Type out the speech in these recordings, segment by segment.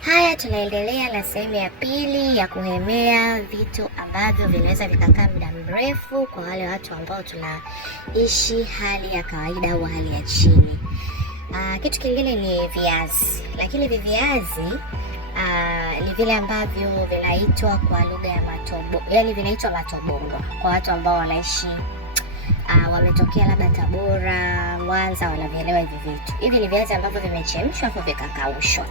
Haya, tunaendelea na sehemu ya pili ya kuhemea vitu ambavyo vinaweza vikakaa muda mrefu kwa wale watu ambao tunaishi hali ya kawaida au hali ya chini. Kitu kingine ni viazi, lakini hivi viazi ni vile ambavyo vinaitwa kwa lugha ya matobo, yani vinaitwa matobongwa kwa watu ambao wanaishi wametokea labda Tabora, Mwanza, wanavielewa hivi vitu. Hivi ni viazi ambavyo vimechemshwa afu vikakaushwa.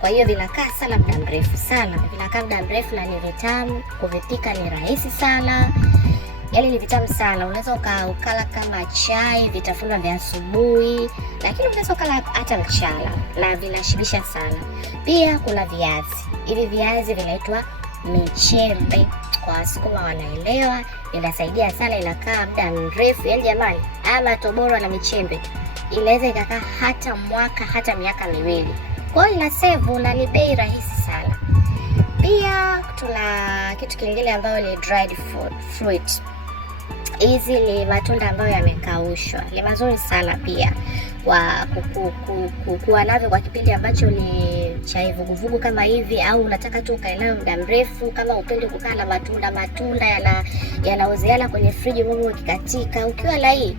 Kwa hiyo vinakaa sana muda mrefu sana. Vinakaa muda mrefu na ni vitamu, kuvipika ni rahisi sana. Yaani ni vitamu sana. Unaweza ukala kama chai, vitafunwa vya asubuhi, lakini unaweza ukala hata mchana na vinashibisha sana. Pia kuna viazi. Hivi viazi vinaitwa michembe. Kwa Wasukuma wanaelewa, inasaidia sana, inakaa muda mrefu. Yaani jamani, haya matoboro na michembe inaweza ikakaa hata mwaka, hata miaka miwili. Kwa hiyo ina save na ni bei rahisi sana. Pia tuna kitu kingine ambayo ni dried fruit. Hizi ni matunda ambayo yamekaushwa. Ni mazuri sana pia kwa kuwa navyo kwa kipindi ambacho ni cha vuguvugu kama hivi, au unataka tu ukae nayo muda mrefu, kama upendi kukaa na matunda yanaozeana kwenye friji mungu ukikatika, ukiwa na hii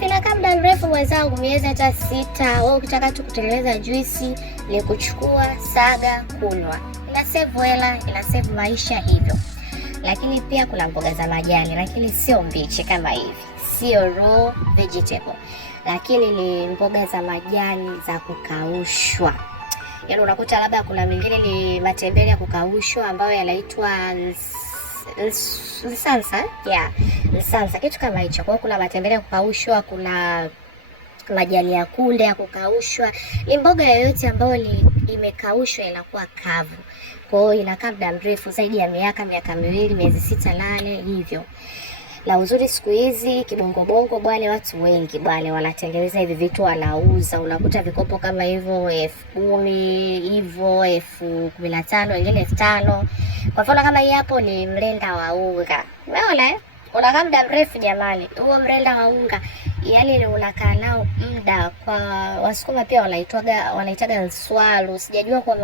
vinakaa muda mrefu mwenzangu, miezi hata 6. Wewe ukitaka tu kutengeneza juisi ni kuchukua, saga, kunywa. Ina save hela, ina save maisha hivyo. Lakini pia kuna mboga za majani, lakini sio mbichi kama hivi, sio raw vegetable, lakini ni mboga za majani za kukaushwa. Yaani unakuta labda kuna mingine ni matembele ya kukaushwa ambayo yanaitwa lisansa, lisansa, kitu kama hicho. Kwa hiyo kuna matembele ya kukaushwa, kuna majani ya kunde ya kukaushwa. Ni mboga yoyote ambayo imekaushwa inakuwa kavu. Kwa hiyo inakaa muda mrefu zaidi ya miaka miwili, miezi 6, 8 hivyo. Na uzuri siku hizi kibongo bwana, watu wengi bwana wanatengeneza hivi vitu, wanauza. Unakuta vikopo kama hivyo 10,000 hivyo 15,000, wengine 5,000. Kwa mfano kama hii hapo ni mrenda wa unga. Umeona unakaa muda mrefu jamani. Huo mrenda wa unga yani unakaa nao muda. Kwa Wasukuma pia wanaitaga nswalu. Sijajua kwa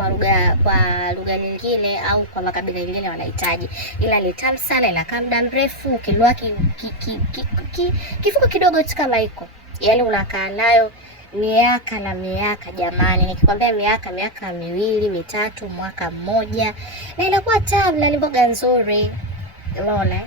lugha nyingine au kwa makabila mengine wanahitaji. Ila ni tamu sana, inakaa muda mrefu. Ukilua kifuko kidogo tu kama hiko, yani unakaa nayo miaka na miaka jamani. Nikikwambia miaka 2, 3, mwaka mmoja, na inakuwa tamu na ni mboga nzuri. Unaona?